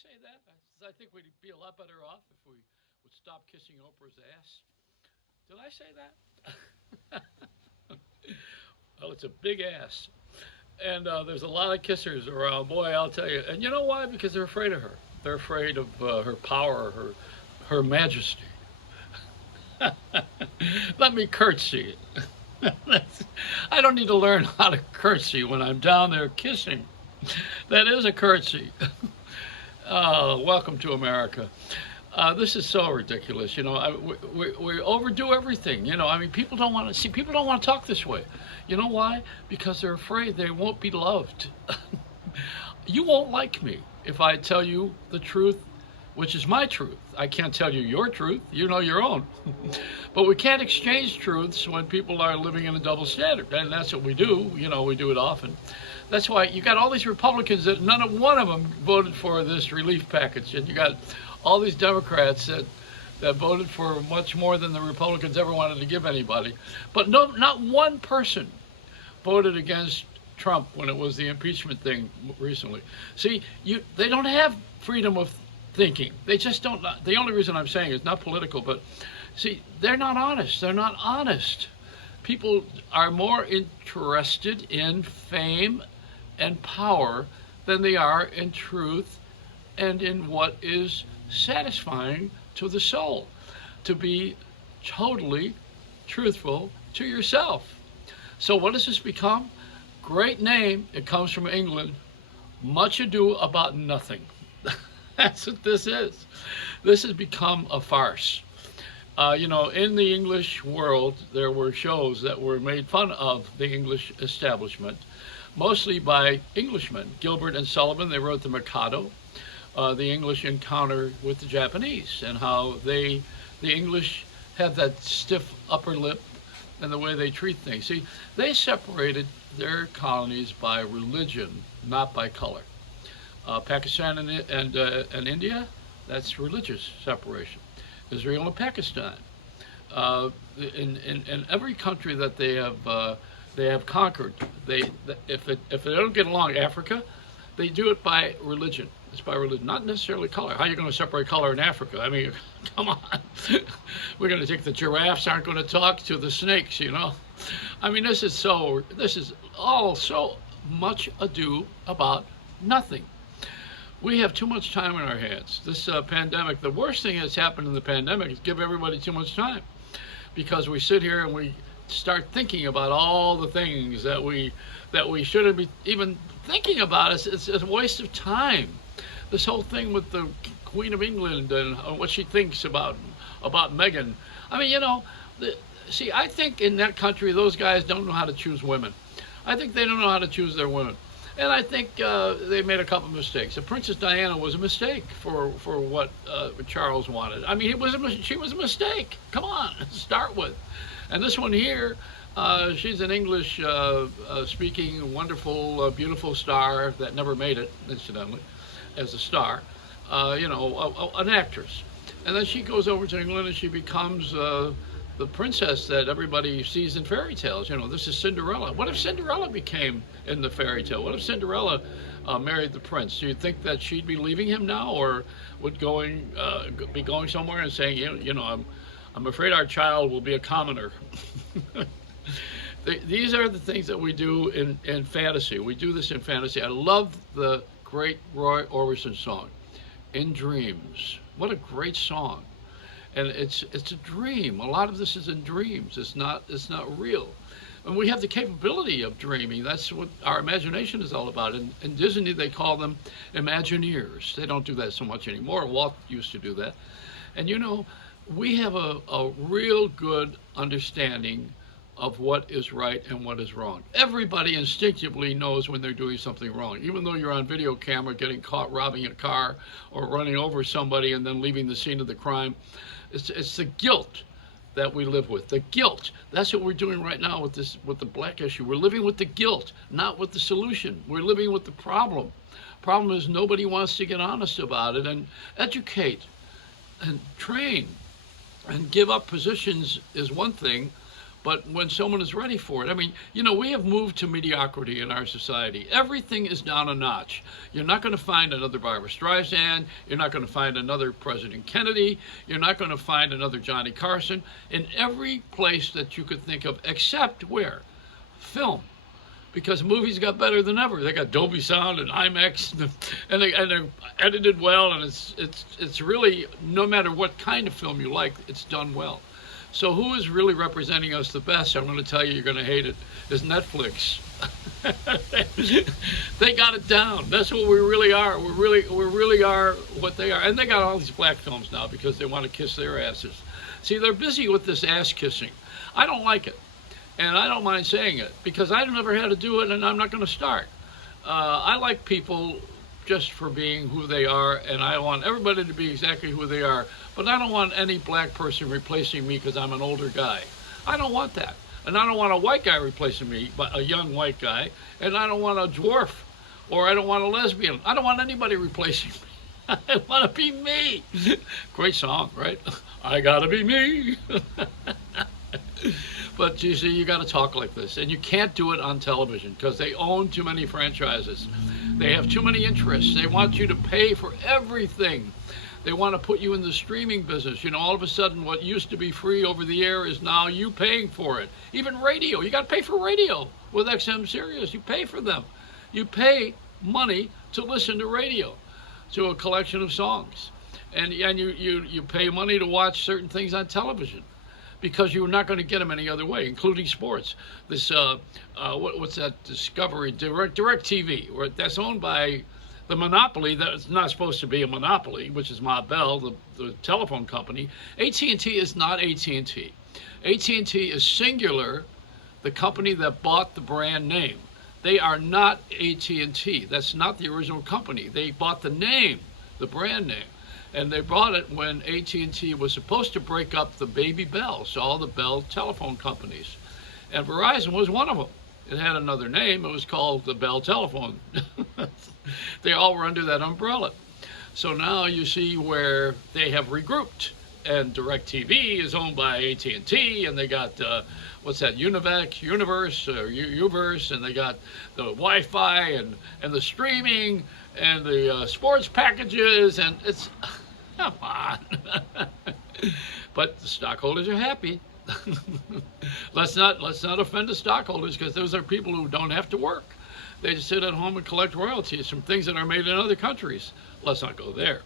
say that? I think we'd be a lot better off if we would stop kissing Oprah's ass. Did I say that? Oh, it's a big ass. And there's a lot of kissers around. Boy, I'll tell you. And you know why? Because they're afraid of her. They're afraid of her power, her majesty. Let me curtsy. I don't need to learn how to curtsy when I'm down there kissing. That is a curtsy. Welcome to America. This is so ridiculous. You know, we overdo everything. You know, I mean, people don't want to see. People don't want to talk this way. You know why? Because they're afraid they won't be loved. You won't like me if I tell you the truth, which is my truth. I can't tell you your truth. You know your own. But we can't exchange truths when people are living in a double standard, and that's what we do. You know, we do it often. That's why you got all these Republicans that one of them voted for this relief package, and you got all these Democrats that voted for much more than the Republicans ever wanted to give anybody. But no, not one person voted against Trump when it was the impeachment thing recently. See, they don't have freedom of thinking. They just don't. The only reason I'm saying is not political, but see, they're not honest. They're not honest. People are more interested in fame and power than they are in truth and in what is satisfying to the soul. To be totally truthful to yourself. So what does this become? Great name. It comes from England. Much ado about nothing. That's what this is. This has become a farce. You know, in the English world, there were shows that were made fun of the English establishment, mostly by Englishmen. Gilbert and Sullivan, they wrote The Mikado, the English encounter with the Japanese, and how the English have that stiff upper lip and the way they treat things. See, they separated their colonies by religion, not by color. Pakistan and India, that's religious separation. Israel and Pakistan. In every country that they have conquered, if they don't get along, Africa, they do it by religion. It's by religion, not necessarily color. How are you going to separate color in Africa? I mean, come on. We're going to think the giraffes aren't going to talk to the snakes, you know? I mean, this is all so much ado about nothing. We have too much time in our hands. This pandemic, the worst thing that's happened in the pandemic is give everybody too much time, because we sit here and we start thinking about all the things that we shouldn't be even thinking about. It's a waste of time. This whole thing with the Queen of England and what she thinks about Meghan. I mean, you know, see, I think in that country, those guys don't know how to choose women. I think they don't know how to choose their women. And I think they made a couple of mistakes. The Princess Diana was a mistake for what Charles wanted. I mean, she was a mistake. Come on, start with. And this one here, she's an English-speaking, wonderful, beautiful star that never made it, incidentally, as a star. You know, an actress. And then she goes over to England and she becomes the princess that everybody sees in fairy tales. You know, this is Cinderella. What if Cinderella became in the fairy tale? What if Cinderella married the prince? Do you think that she'd be leaving him now, or would be going somewhere and saying, you know, I'm afraid our child will be a commoner? These are the things that we do in fantasy. We do this in fantasy. I love the great Roy Orbison song, "In Dreams." What a great song. And it's a dream. A lot of this is in dreams. It's not real. And we have the capability of dreaming. That's what our imagination is all about. In Disney, they call them Imagineers. They don't do that so much anymore. Walt used to do that. And you know, we have a real good understanding of what is right and what is wrong. Everybody instinctively knows when they're doing something wrong, even though you're on video camera getting caught robbing a car or running over somebody and then leaving the scene of the crime. It's the guilt that we live with. The guilt. That's what we're doing right now with the black issue. We're living with the guilt, not with the solution. We're living with the problem. Problem is nobody wants to get honest about it and educate and train and give up positions is one thing, But when someone is ready for it, I mean, you know, we have moved to mediocrity in our society. Everything is down a notch. You're not going to find another Barbara Streisand. You're not going to find another President Kennedy. You're not going to find another Johnny Carson in every place that you could think of, except where? Film. Because movies got better than ever. They got Dolby Sound and IMAX, and they're edited well, and it's really, no matter what kind of film you like, it's done well. So who is really representing us the best? I'm going to tell you, you're going to hate it, is Netflix. They got it down. That's what we really are. We really are what they are. And they got all these black films now because they want to kiss their asses. See, they're busy with this ass kissing. I don't like it. And I don't mind saying it because I've never had to do it, and I'm not going to start. I like people just for being who they are, and I want everybody to be exactly who they are. But I don't want any black person replacing me because I'm an older guy. I don't want that. And I don't want a white guy replacing me, but a young white guy. And I don't want a dwarf, or I don't want a lesbian. I don't want anybody replacing me. I want to be me. Great song, right? I gotta be me. But you see, you got to talk like this, and you can't do it on television because they own too many franchises. They have too many interests. They want you to pay for everything. They want to put you in the streaming business. You know, all of a sudden, what used to be free over the air is now you paying for it. Even radio, you got to pay for radio with XM Sirius. You pay for them. You pay money to listen to radio, to a collection of songs, and you pay money to watch certain things on television, because you're not going to get them any other way, including sports. This, what's that, Discovery, Direct TV, where that's owned by the monopoly that's not supposed to be a monopoly, which is Ma Bell, the telephone company. AT&T is not AT&T. AT&T is singular, the company that bought the brand name. They are not AT&T. That's not the original company. They bought the name, the brand name. And they bought it when AT&T was supposed to break up the baby Bells, all the Bell telephone companies. And Verizon was one of them. It had another name. It was called the Bell Telephone. They all were under that umbrella. So now you see where they have regrouped. And DirecTV is owned by AT&T, and they got, what's that, Universe, and they got the Wi-Fi and the streaming and the sports packages, and it's, come on. But the stockholders are happy. Let's not offend the stockholders, because those are people who don't have to work. They just sit at home and collect royalties from things that are made in other countries. Let's not go there.